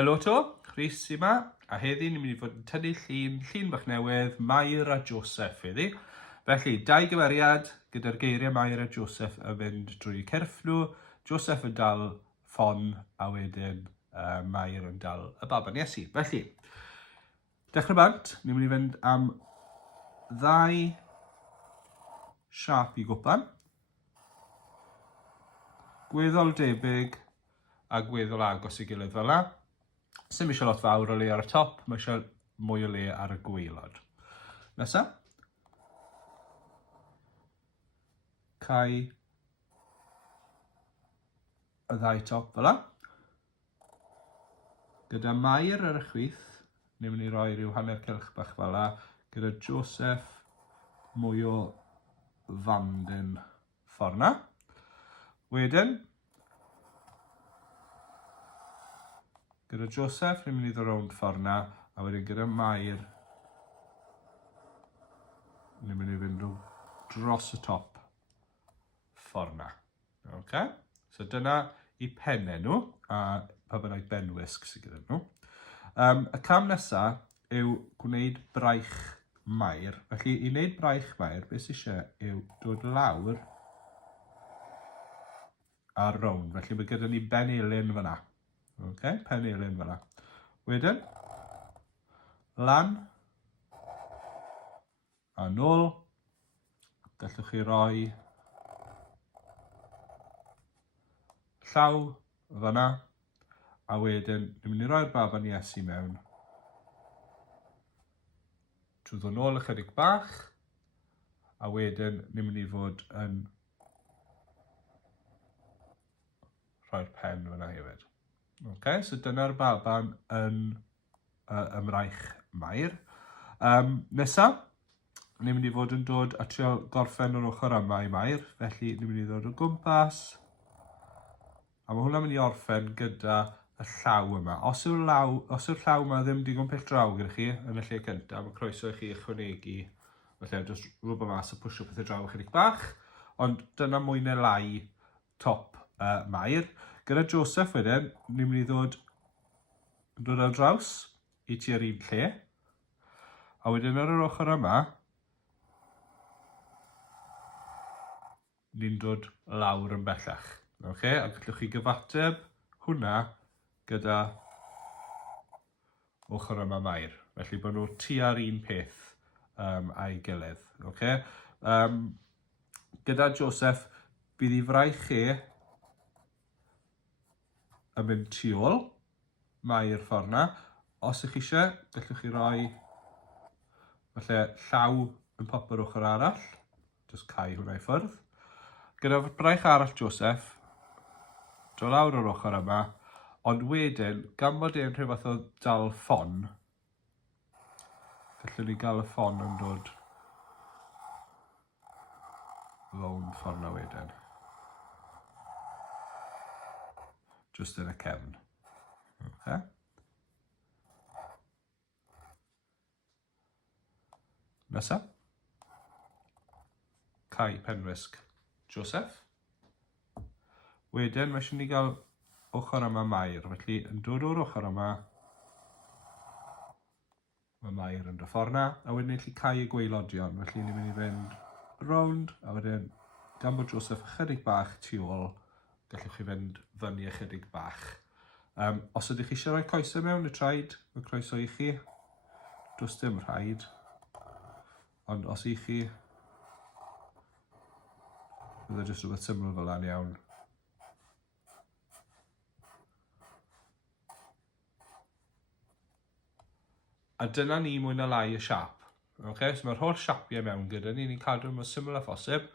Helo to, Chris yma, a heddi ni'n mynd i fod yn tynnu llun bach newydd, Mair a Joseff heddi. Felly, dau gymeriad gyda'r geiriau Mair a Joseff yn mynd drwy cyrff nhw. Joseff yn dal ffon a wedyn Mair yn dal y baban Iesu. Felly, dechrau bant, ni'n mynd i fynd am ddau siap i gwpan. Gweddol debyg a gweddol agos i gilydd fel yna. Sim eisiau lot fawr o le ar y top, mae eisiau mwy o le ar y gwaelod. Nesa. Cau y ddau top fel yna. Gyda Mair ar y chwith, ni'n mynd i roi rhyw hanner cylch bach fel yna. Gyda Joseff mwy o fandyn ffordd yna. Wedyn, gyda Joseff, ni'n mynd i ddod rownd ffordd yna, a wedyn gyda Mair, ni'n mynd i fynd dros y top ffordd yna. Okay? So dyna i pennau nhw, a pa bynnag benwisg sydd gyda nhw. Y cam nesaf yw gwneud braich Mair. Felly, i wneud braich Mair, beth sydd eisiau yw dod lawr a rownd. Felly, mae gyda ni ben elyn fyna. Okay, pen elyn fyna. Wedyn, lan a nôl. Gallwch chi roi llaw fyna. A wedyn, ni'n mynd i roi'r baban Iesu mewn. Trwy ddod nôl ychydig bach. A wedyn, ni'n mynd i fod yn rhoi'r pen fyna hefyd. Okay, so dyna'r baban yn ymraich Mair. Nesaf, ni'n mynd i fod yn dod a trio gorffen o'r ochr yma i Mair. Felly, ni'n mynd i ddod o gwmpas. A mae hwnna'n mynd i orffen gyda y llaw yma. Os yw'r llaw yma ddim digon pell draw gyda chi yn y lle cyntaf, mae croeso i chi ychwanegu. Felly, jyst rhywbeth mas a pwysio pethau draw chydig bach. Ond dyna mwy neu lai top Mair. Gyda Joseff wedyn, ni'n mynd i ddod ar draws i tua'r un lle. A wedyn ar yr ochr yma, ni'n dod lawr yn bellach. Okay? A gallwch chi gyfateb hwnna gyda ochr yma Mair. Felly bod nhw tua'r un peth a'i gilydd. Okay? Gyda Joseff, bydd ei fraich chi yn mynd tu ôl, Mair ffordd yna. Os ych chi eisiau, gallwch chi roi llaw yn pop yr ochr arall. Just cau hwnna i ffwrdd. Gyda braich arall Joseff, do lawr o'r ochr yma, ond wedyn, gan bod e'n rhyw fath o dal ffon, gallwn ni gael y ffon yn dod rownd ffordd yna wedyn. Just yn y cefn. Okay. Nesaf. Cau penwisg Joseff. Wedyn, mae eisiau ni gael ochr yma Mair. Felly, yn dod o'r ochr yma, mae Mair yn dod ffordd yna. A wedyn, ni'n gallu cau y gwaelodion. Felly, ni'n mynd i fynd rownd. A wedyn, gan bod Joseff ychydig bach tu ôl, gallwch chi fynd fyny ychydig bach. Os ydych chi eisiau rhoi coesau mewn y traed, mae croeso i chi. Does dim rhaid. Ond os i chi, bydd e jyst rhywbeth syml fel yna'n iawn. A dyna ni mwy na lai y siap. Okay? So mae'r holl siapiau mewn gyda ni, ni'n cadw mor syml a phosib.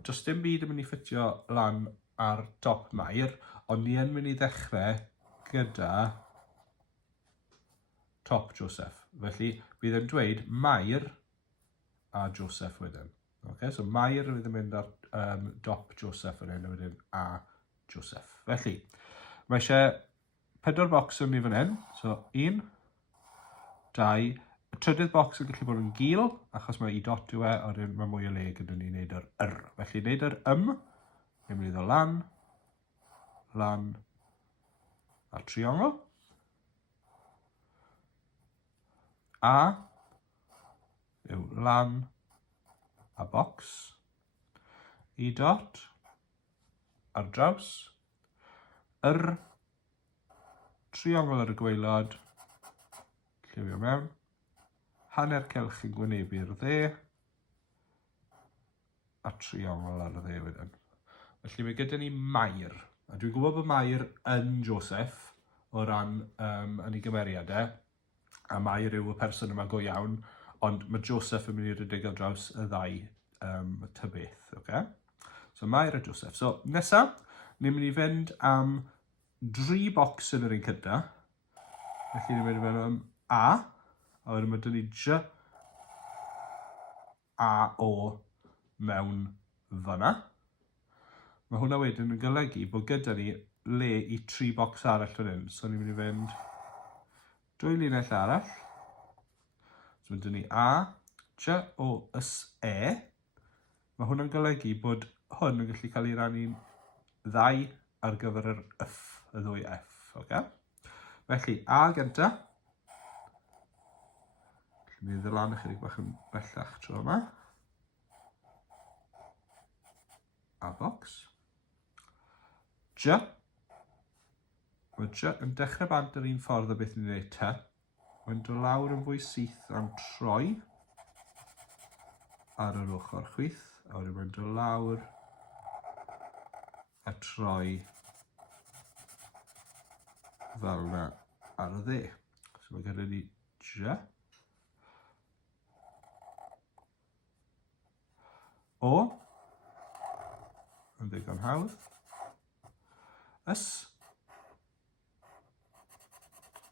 Does dim byd yn mynd i ffitio lan ar top Mair, ond ni yn mynd i ddechrau gyda top Joseff. Felly, bydd yn dweud Mair a Joseff wedyn. Okay? So Mair fydd yn mynd ar dop Joseff yn hyn, wedyn a Joseff. Felly, mae eisiau 4 bocs yn ni fan hyn. So, 1, 2, y trydydd bocs yn gallu bod yn gul, achos mae i dot yw e, a mae mwy o le gyda ni wneud yr yr. Felly, wneud yr ni'n mynd i ddod lan, a triongl. A yw lan a bocs. I dot ar draws. Triongl ar y gwaelod, lliwio mewn. Hanner celch yn gwynebu'r dde. A triongl ar y dde wedyn. Felly mae gyda ni Mair. A dwi'n gwybod bod Mair yn Joseff o ran yn ei gymeriadau. A Mair yw y person yma go iawn. Ond mae Joseff yn mynd i redig ar draws y ddau tybeth. Okay? So Mair a Joseff. So nesaf, ni'n mynd i fynd am 3 bocs yn yr un cynta. Felly ni'n mynd i fynd am A. A wedyn mae dyn ni J, A, O mewn fyna. Mae hwnna wedyn yn golygu bod gyda ni le i 3 bocs arall fan hyn. So ni'n mynd i fynd 2 linell arall. So mae dyn ni A, J, O, S, E. Mae hwnna'n golygu bod hwn yn gallu cael ei rannu'n 2 ar gyfer yr F, y ddwy F. Okay? Felly A gynta. Mi fydd y lan ychydig bach yn bellach tro yma. A bocs. J. Mae J yn dechrau bant yr un ffordd o beth ni'n gwneud T. Mae'n dod lawr yn fwy syth am troi ar yr ochr chwith. A wedyn mae'n dod lawr a troi fel yna ar y dde. So mae gyda ni J. O. Yn ddigon hawdd. S.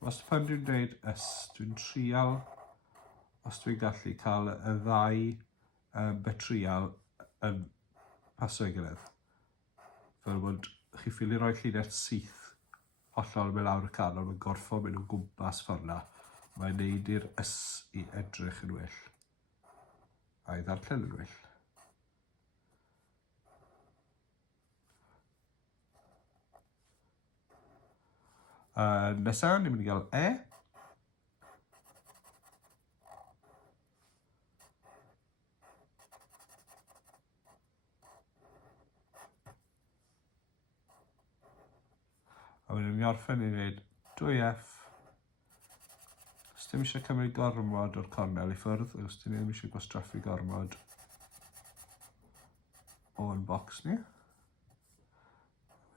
Os pan dwi'n dweud S, dwi'n trial os dwi'n gallu cael y ddau betrial yn paso i gilydd. Fel bod chi ffili roi llinell syth hollol mewn lawr y canol, mae'n gorffo mynd o gwmpas ffordd yna. Mae'n neud i'r S i edrych yn well. A i ddarllen yn well. Nesaf, ni'n mynd i gael E. A wedyn ni'n orffen i wneud 2F. Os dim eisiau cymryd gormod o'r cornel i ffwrdd, os dim eisiau gwastraffu gormod o'n bocs ni.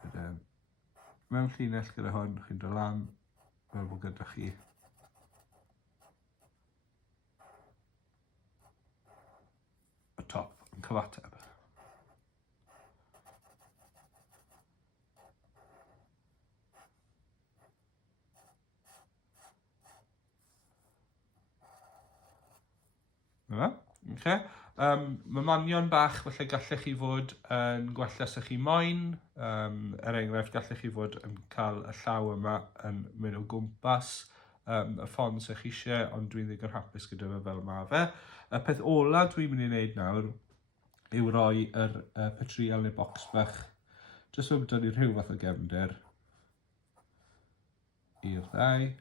Wedyn, mewn llinell gyda hwn, chi'n dod lan fel bod gyda chi y top yn cyfateb. Yna, okay. Mae manion bach felly gallech chi fod yn gwella sy'ch chi moyn. Enghraifft, gallech chi fod yn cael y llaw yma yn mynd o gwmpas y ffon sy'ch chi eisiau, ond dwi'n ddigon hapus gyda fe fel mae fe. Y peth ola dwi'n mynd i wneud nawr yw roi yr petrial neu bocs bach, jyst fel bod ni rhyw fath o gefndir i'r ddau.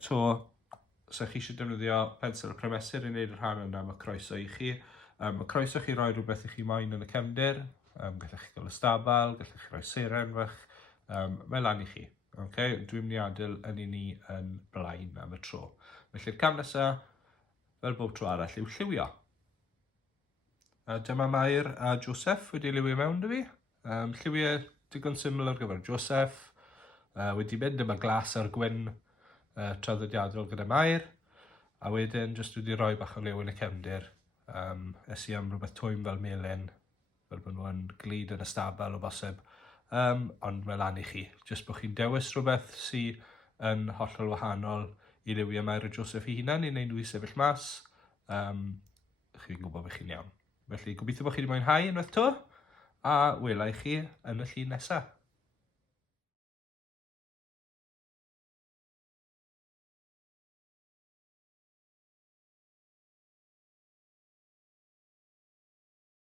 To, so chi eisiau defnyddio pensel y cremesur i wneud yr rhan yna, mae croeso i chi. Mae croeso chi roi rhywbeth i chi moyn yn y cefndir. Gallech chi gael ystabal, gallech chi roi seren fach. Mae lan i chi. Dwi'n mynd i adael yn i ni yn blaen am y tro. Felly'r cam nesaf, fel bob tro arall, yw lliwio. Dyma Mair a Joseff wedi liwio mewn dy fi. Lliwiau digon syml ar gyfer Joseff. Wedi mynd yma glas ar gwyn traddodiadol gyda Mair, a wedyn jyst wedi rhoi bach o liw yn y cefndir. Esi am rhywbeth twym fel melyn, fel bod nhw'n glid yn y stabal o bosib, ond mae lan i chi. Jyst bod chi'n dewis rhywbeth sy'n yn hollol wahanol i liwio Mair a Joseff i hunan, i wneud nhw i sefyll mas. Chi'n gwybod beth chi'n iawn. Felly, gobeithio bod chi wedi mwynhau unwaith to, a welai chi yn y llun nesaf.